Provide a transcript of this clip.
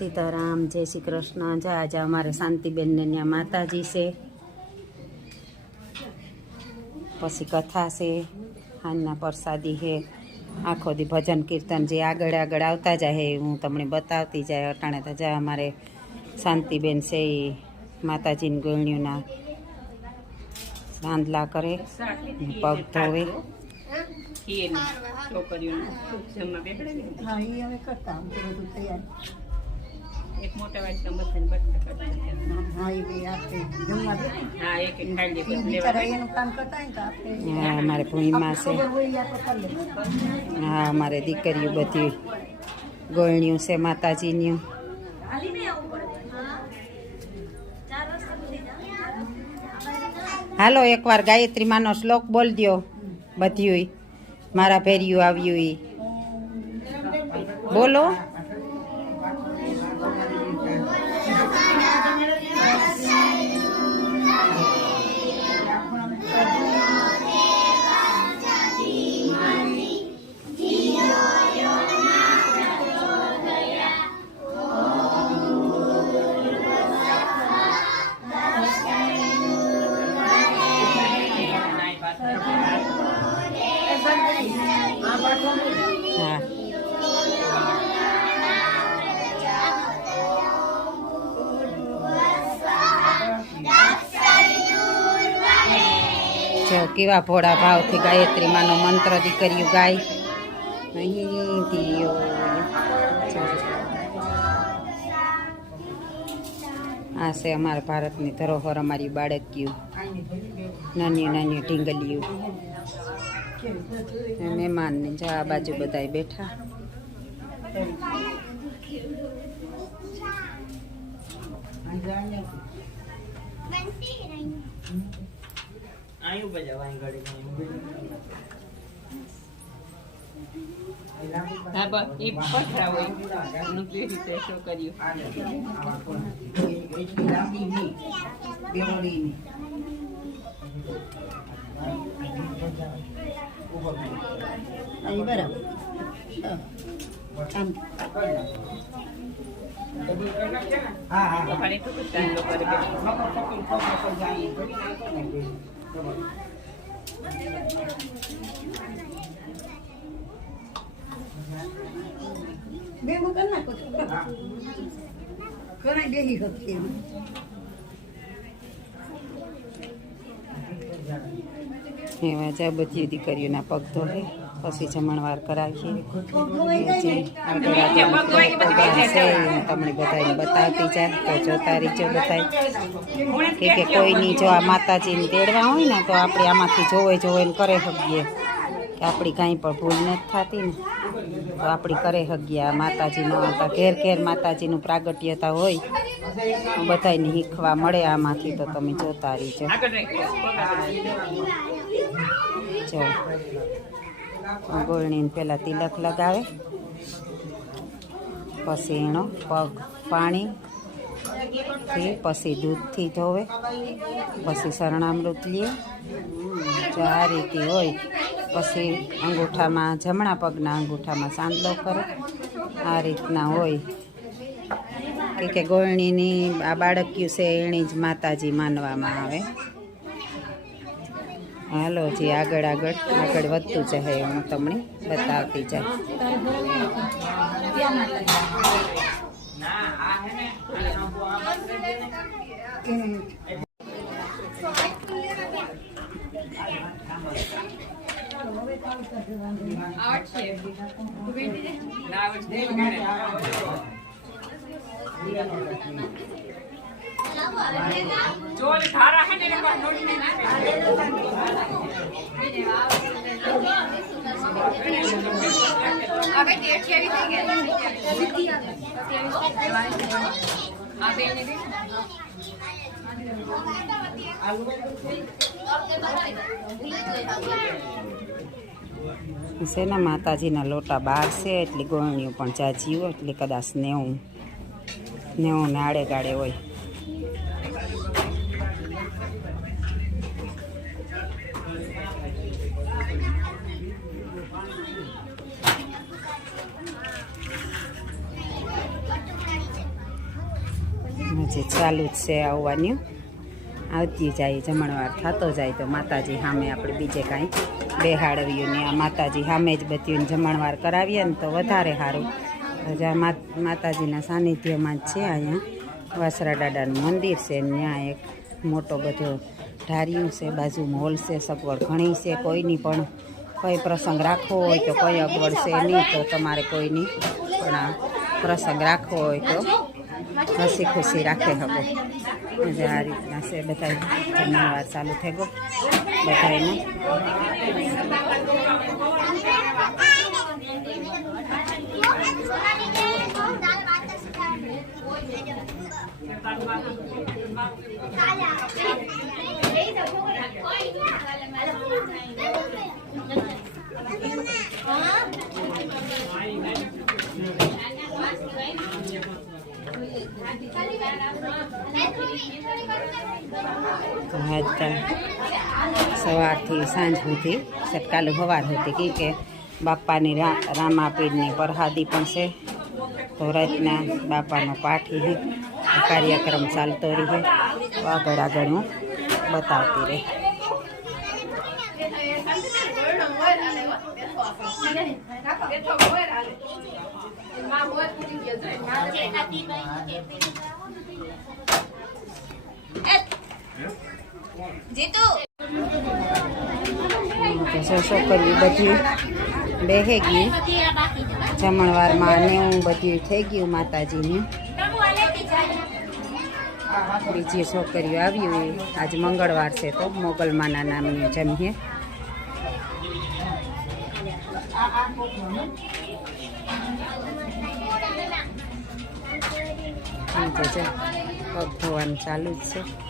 સીતારામ, જય શ્રી કૃષ્ણ, જા આજે અમારે શાંતિબેનને ત્યાં માતાજી છે. પછી કથા છે હાનના પ્રસાદી છે. આખો દી ભજન કીર્તન જે આગળ આગળ આવતા જાય હું તમને બતાવતી જાય. અટાણે તો જા, અમારે શાંતિબેન છે એ માતાજીની ગોળણીઓના સાંદલા કરે, પગ ધોવે. છોકરીઓને એક મોટા વાળી ચમચ બટકા કરતા હા એ જમવા હા એક એક ખાઈ એ લે બિચારા લેવા એનું કામ કરતા હોય ને તો આપણે હા અમારે ભૂઈમાં છે. હા અમારે દીકરીઓ બધી ગોળણીઓ છે માતાજીની. હાલો એકવાર ગાયત્રી માનો શ્લોક બોલ દ્યો બધ્યું મારા ભેરિયું આવ્યું બોલો. હા જો કેવા ભોળા ભાવથી ગાયત્રી માનો મંત્ર દીકરીઓ ગાય. અહીં દિયો આ છે અમારા ભારતની ધરોહર અમારી બાળકીઓ. નાની નાની ઢીંગલીઓ. મહેમાન ને જા આ બાજુ બધા બેઠા. છોકરીઓ હા એ બરાબર હા. આમ બેઠો. બે મુકલ નાખો છો ઘણા બેહી શકશે એવા જા બધી દીકરીઓના પગ ધોવે પછી જમણવાર કરાવીએ તમને બધાને બતાવતી જાય તો જોતા રહીજો બધા કે કે કોઈની જો આ માતાજીને તેડવા હોય ને તો આપણે આમાંથી જોવે જોવે ને કરે શકીએ કે આપણી કાંઈ પણ ભૂલ નથી થતી ને તો આપણી કરે હગ્યા માતાજીનો હતા ઘેર ઘેર માતાજીનું પ્રાગટ્યતા હોય બધાને શીખવા મળે આમાંથી તો તમે જોતા રહીજો જો, ગોળણીને પહેલાં તિલક લગાવે, પછી એનો પગ પાણીથી પછી દૂધથી ધોવે, પછી શરણામૃત લે જો આ રીતે હોય, પછી અંગૂઠામાં, જમણા પગના અંગૂઠામાં સાંદલો કરે. આ રીતના હોય. કે ગોળણીની આ બાળક્યું છે એની જ માતાજી માનવામાં આવે. હાલો જી આગળ આગળ આગળ વધતું જશે હું તમને બતાવતી જાય ના. ચોલ ધારા હે ને એને પાસે નોડી નાખે. આ બે દે. છે માતાજીના લોટા બાર છે એટલી ગોળણીઓ પણ જાજી હોય એટલે કદાચ નેવું નેવું નાડે આડે ગાડે હોય જે ચાલુ જ છે આવવાનું. આવતી જાય, જમણવાર થતો જાય તો માતાજી સામે આપણે બીજે કાંઈ બેહાડવીએ ને આ માતાજી સામે જ બધી જમણવાર કરાવીએ ને તો વધારે સારું. મા- માતાજીના સાનિધ્યમાં જ છે અહીંયા. વાસરા દાદાનું મંદિર છે ત્યાં એક મોટો બધો ઢારિયું છે બાજુ હોલ છે, સગવડ ઘણી છે, કોઈની પણ કોઈ પ્રસંગ રાખવો હોય તો કોઈ અગવડ છે નહીં તો તમારે કોઈની પણ પ્રસંગ રાખવો હોય તો હસી ખુશી રાખે હવે. જે આ રીતના છે. બધા જમણવાર ચાલુ થઈ ગયો. બધાને તો સવારથી સાંજ સુધી સટકાલું સવાર હતી કે કે બાપાની રામાપીરની પરહાદી પણ છે. તો રાતના બાપાનો પાઠી કાર્યક્રમ ચાલતો રહે. આગળ આગળ હું બતાવતી રહે. તો સો છોકરીઓ બધી બેહે ગઈ જમણવારમાં ને હું બધું થઈ ગયું માતાજીની બીજી છોકરીઓ આવ્યું આજ મંગળવાર છે તો મોગલમાના નામની જમીએ પગ ધોવાનું ચાલુ જ છે